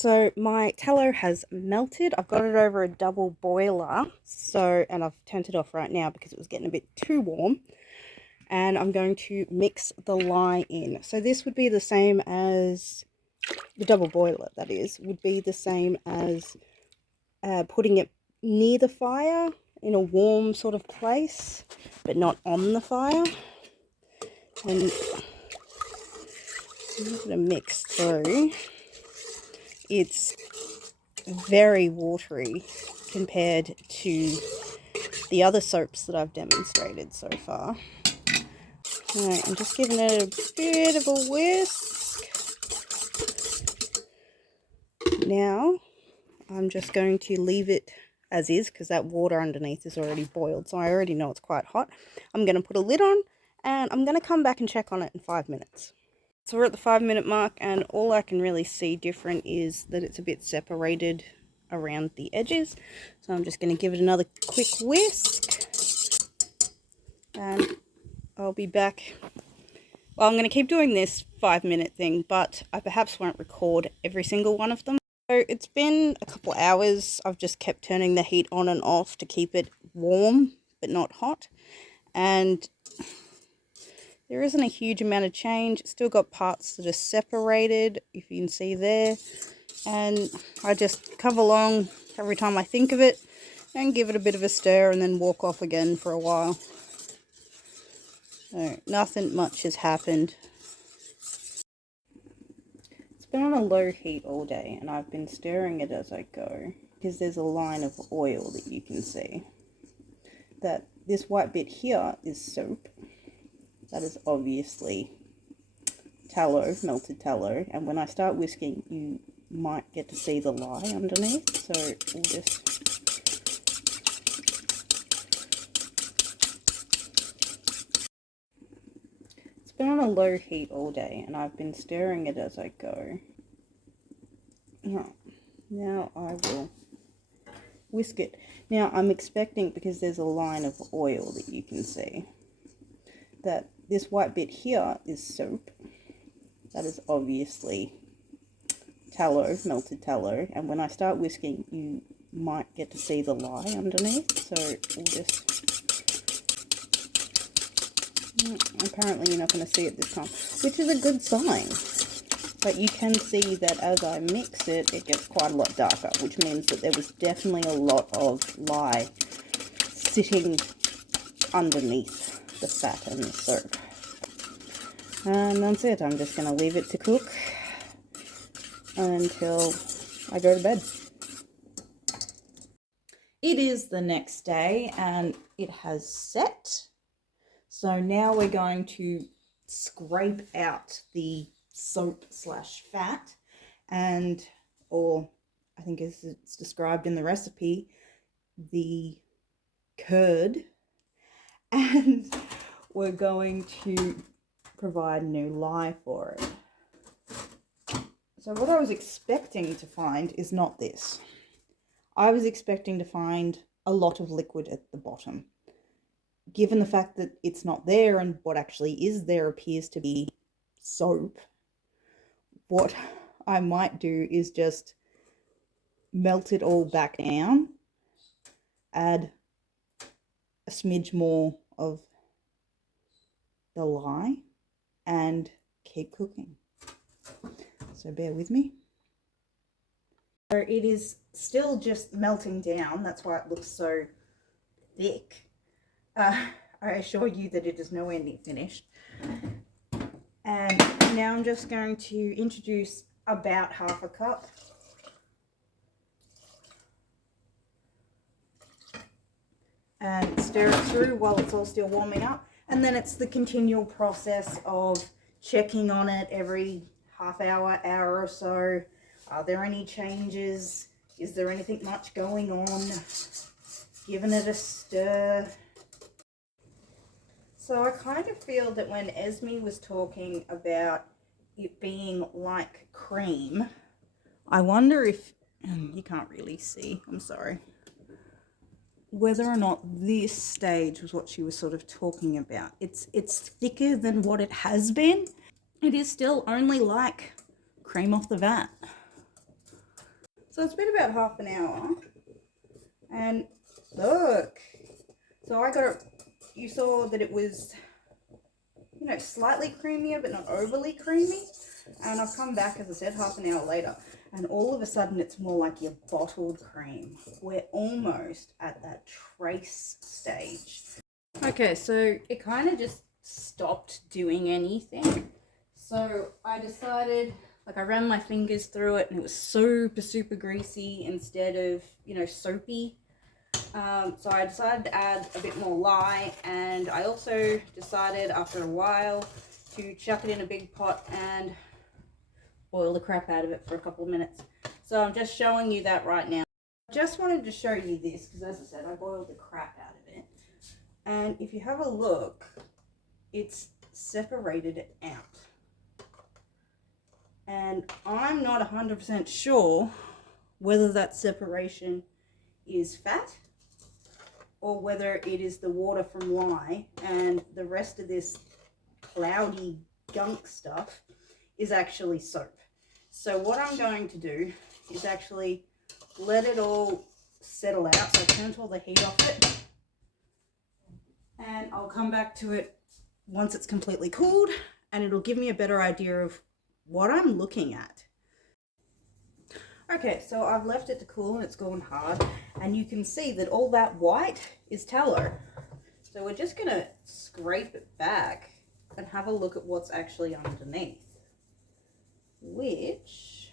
So my tallow has melted. I've got it over a double boiler. And I've turned it off right now because it was getting a bit too warm. And I'm going to mix the lye in. So this would be the same as the double boiler, that is, would be the same as putting it near the fire in a warm sort of place, but not on the fire. And I'm going to mix through. It's very watery compared to the other soaps that I've demonstrated so far. Alright, I'm just giving it a bit of a whisk. Now, I'm just going to leave it as is because that water underneath is already boiled, so I already know it's quite hot. I'm going to put a lid on and I'm going to come back and check on it in 5 minutes. So we're at the 5-minute mark and all I can really see different is that it's a bit separated around the edges. So I'm just going to give it another quick whisk and I'll be back. Well, I'm going to keep doing this 5-minute thing, but I perhaps won't record every single one of them. So it's been a couple hours. I've just kept turning the heat on and off to keep it warm but not hot. And there isn't a huge amount of change. It's still got parts that are separated, if you can see there. And I just come along every time I think of it and give it a bit of a stir and then walk off again for a while. So nothing much has happened. It's been on a low heat all day and I've been stirring it as I go because there's a line of oil that you can see. That this white bit here is soap. That is obviously tallow, melted tallow, and when I start whisking you might get to see the lye underneath, so we'll just it's been on a low heat all day and I've been stirring it as I go. Now I will whisk it. Now I'm expecting, because there's a line of oil that you can see, that this white bit here is soap. That is obviously tallow, melted tallow, and when I start whisking you might get to see the lye underneath, so we'll just apparently you're not going to see it this time, which is a good sign. But you can see that as I mix it, it gets quite a lot darker, which means that there was definitely a lot of lye sitting underneath the fat and the soap. And that's it. I'm just going to leave it to cook until I go to bed. It is the next day and it has set. So now we're going to scrape out the soap slash fat and, or I think as it's described in the recipe, the curd, and we're going to provide new lye for it. So what I was expecting to find is not this. I was expecting to find a lot of liquid at the bottom. Given the fact that it's not there and what actually is there appears to be soap, what I might do is just melt it all back down, add a smidge more of the lye, and keep cooking. So bear with me. So it is still just melting down. That's why it looks so thick. I assure you that it is nowhere near finished. And now I'm just going to introduce about half a cup. And stir it through while it's all still warming up. And then it's the continual process of checking on it every half hour, hour or so. Are there any changes? Is there anything much going on? Giving it a stir. So I kind of feel that when Esme was talking about it being like cream, I wonder if, you can't really see, I'm sorry, whether or not this stage was what she was sort of talking about. It's thicker than what it has been. It is still only like cream off the vat. So it's been about half an hour, and look, so I got it, you saw that it was, you know, slightly creamier but not overly creamy, and I've come back, as I said, half an hour later, and all of a sudden it's more like your bottled cream. We're almost at that trace stage. Okay, so it kind of just stopped doing anything, so I decided, like, I ran my fingers through it and it was super greasy instead of, you know, soapy. So I decided to add a bit more lye, and I also decided after a while to chuck it in a big pot and boil the crap out of it for a couple of minutes. So I'm just showing you that right now. I just wanted to show you this because, as I said, I boiled the crap out of it. And if you have a look, it's separated out. And I'm not 100% sure whether that separation is fat or whether it is the water from lye, and the rest of this cloudy gunk stuff is actually soap. So what I'm going to do is actually let it all settle out. So I turned all the heat off it, and I'll come back to it once it's completely cooled, and it'll give me a better idea of what I'm looking at. Okay, so I've left it to cool and it's gone hard, and you can see that all that white is tallow. So we're just gonna scrape it back and have a look at what's actually underneath, which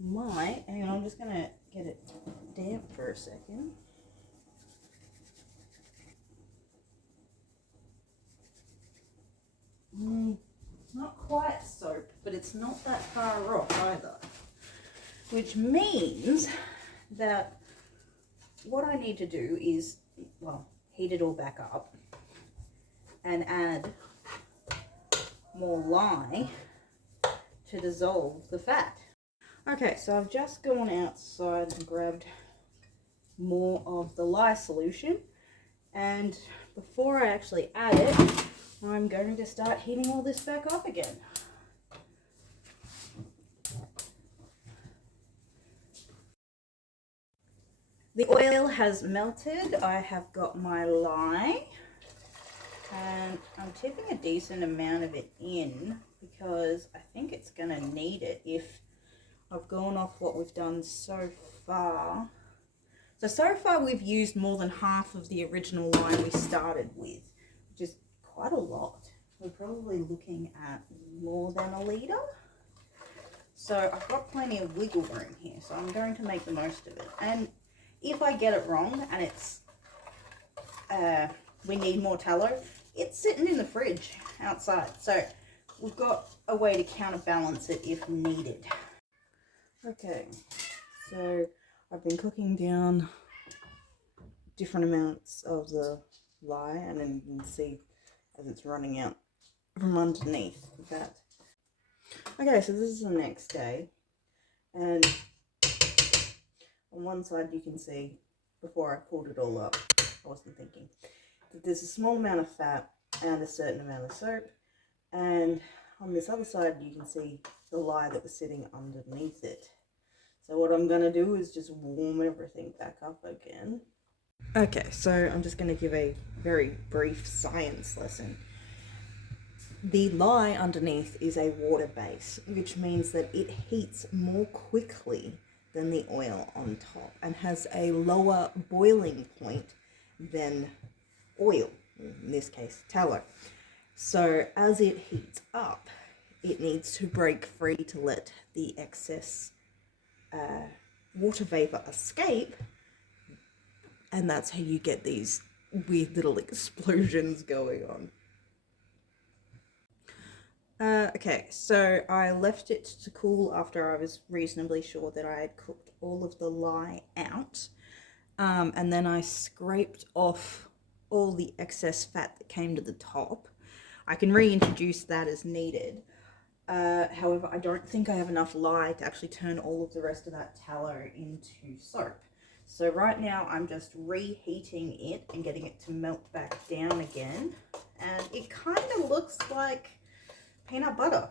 might, hang on, I'm just gonna get it damp for a second. Not quite soap, but it's not that far off either. Which means that what I need to do is, well, heat it all back up and add more lye to dissolve the fat. Okay, so I've just gone outside and grabbed more of the lye solution, and before I actually add it, I'm going to start heating all this back up again. The oil has melted. I have got my lye, and I'm tipping a decent amount of it in because I think it's going to need it if I've gone off what we've done so far. So far we've used more than half of the original lye we started with, which is quite a lot. We're probably looking at more than a litre. So I've got plenty of wiggle room here, so I'm going to make the most of it. And if I get it wrong and it's we need more tallow, it's sitting in the fridge outside. So we've got a way to counterbalance it if needed. Okay, so I've been cooking down different amounts of the lye, and then you can see as it's running out from underneath that. Okay, so this is the next day, and on one side you can see, before I pulled it all up, I wasn't thinking, that there's a small amount of fat and a certain amount of soap, and on this other side you can see the lye that was sitting underneath it. So what I'm going to do is just warm everything back up again. Okay, so I'm just going to give a very brief science lesson. The lye underneath is a water base, which means that it heats more quickly than the oil on top and has a lower boiling point than oil, in this case tallow. So as it heats up, it needs to break free to let the excess water vapor escape, and that's how you get these weird little explosions going on. Okay, so I left it to cool after I was reasonably sure that I had cooked all of the lye out, and then I scraped off all the excess fat that came to the top. I can reintroduce that as needed. However, I don't think I have enough lye to actually turn all of the rest of that tallow into soap. So right now I'm just reheating it and getting it to melt back down again. And it kind of looks like peanut butter.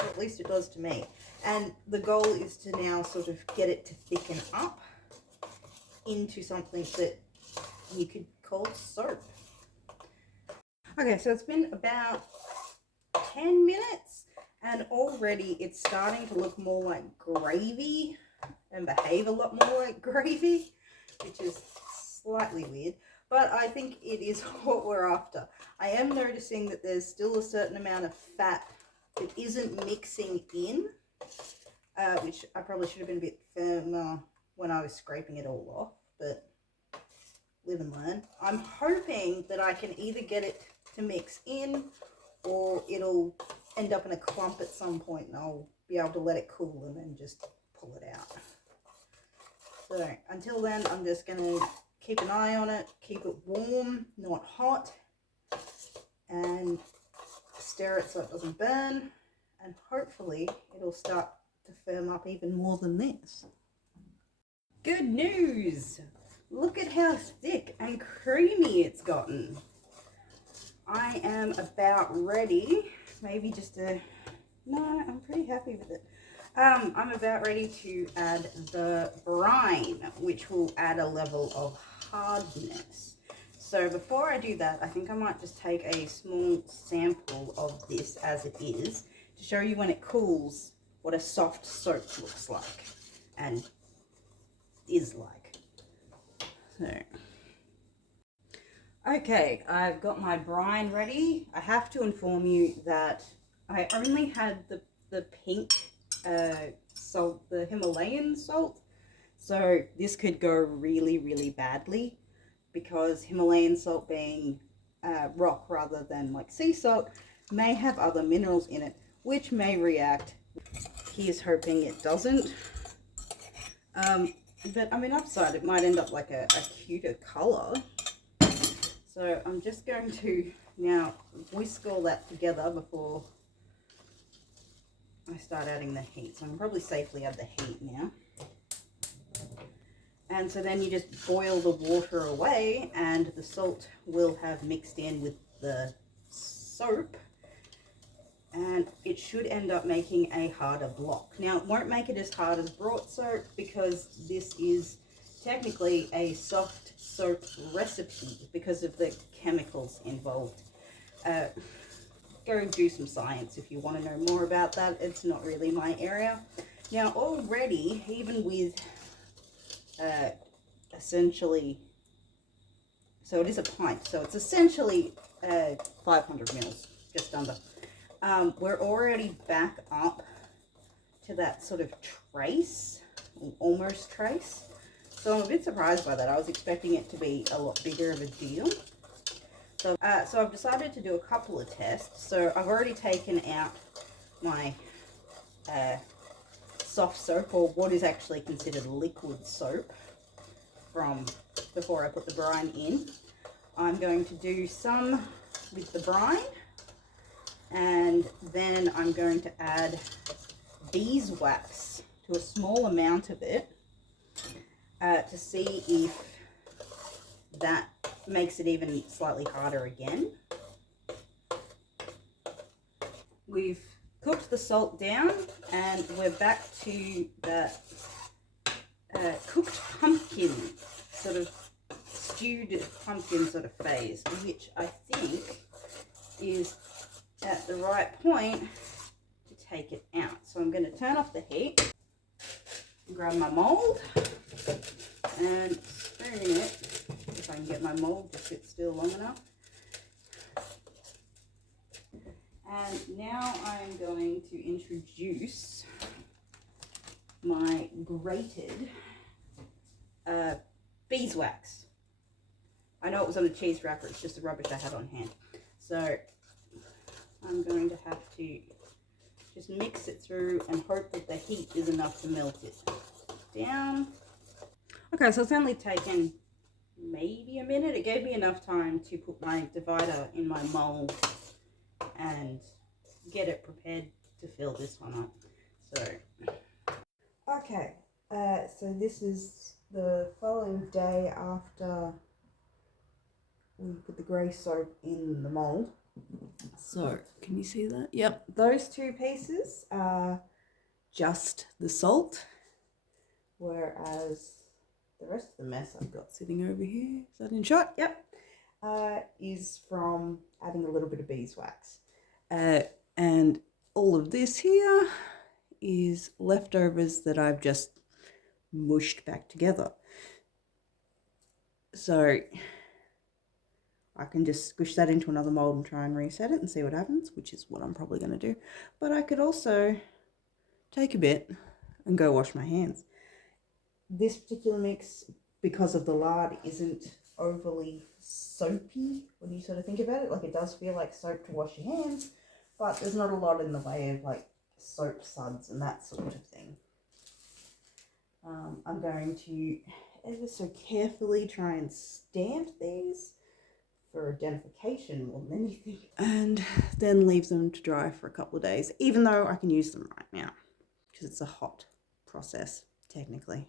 Or at least it does to me. And the goal is to now sort of get it to thicken up into something that you could call soap. Okay, so it's been about 10 minutes and already it's starting to look more like gravy and behave a lot more like gravy, which is slightly weird, but I think it is what we're after. I am noticing that there's still a certain amount of fat that isn't mixing in, which I probably should have been a bit firmer when I was scraping it all off, but live and learn. I'm hoping that I can either get it to mix in or it'll end up in a clump at some point and I'll be able to let it cool and then just pull it out. So until then, I'm just going to keep an eye on it, keep it warm, not hot, and stir it so it doesn't burn, and hopefully it'll start to firm up even more than this. Good news! Look at how thick and creamy it's gotten. I am about ready, maybe just a, no, I'm pretty happy with it. I'm about ready to add the brine, which will add a level of hardness. So before I do that, I think I might just take a small sample of this as it is to show you when it cools what a soft soap looks like and is like. So, okay, I've got my brine ready. I have to inform you that I only had the pink salt, the Himalayan salt. So this could go really, really badly because Himalayan salt being rock rather than like sea salt may have other minerals in it, which may react. Here's hoping it doesn't. But I mean, upside, it might end up like a cuter color. So I'm just going to now whisk all that together before I start adding the heat. So I can probably safely add the heat now. And so then you just boil the water away and the salt will have mixed in with the soap. And it should end up making a harder block. Now, it won't make it as hard as brought soap because this is technically a soft soap recipe because of the chemicals involved. Go do some science if you want to know more about that. It's not really my area. Now, already, even with essentially, so it is a pint, so it's essentially 500 mils, just under. We're already back up to that sort of trace, almost trace. So I'm a bit surprised by that. I was expecting it to be a lot bigger of a deal. So I've decided to do a couple of tests. So I've already taken out my soft soap, or what is actually considered liquid soap, from before I put the brine in. I'm going to do some with the brine. And then I'm going to add beeswax to a small amount of it to see if that makes it even slightly harder again. We've cooked the salt down and we're back to the cooked pumpkin, sort of stewed pumpkin sort of phase, which I think is at the right point to take it out. So I'm going to turn off the heat, grab my mold and spoon it, if I can get my mold to sit still long enough. And now I'm going to introduce my grated beeswax. I know it was on a cheese wrapper, it's just the rubbish I had on hand. So I'm going to have to just mix it through and hope that the heat is enough to melt it down. Okay, so it's only taken maybe a minute. It gave me enough time to put my divider in my mold and get it prepared to fill this one up. So, okay, so this is the following day after we put the grey soap in the mold. So, can you see that? Yep, those two pieces are just the salt, whereas the rest of the mess I've got sitting over here, is that in shot? Yep, is from adding a little bit of beeswax. And all of this here is leftovers that I've just mushed back together. So I can just squish that into another mold and try and reset it and see what happens, which is what I'm probably going to do. But I could also take a bit and go wash my hands. This particular mix, because of the lard, isn't overly soapy when you sort of think about it. Like, it does feel like soap to wash your hands, but there's not a lot in the way of like soap suds and that sort of thing. I'm going to ever so carefully try and stamp these for identification more than anything, and then leave them to dry for a couple of days, even though I can use them right now because it's a hot process technically.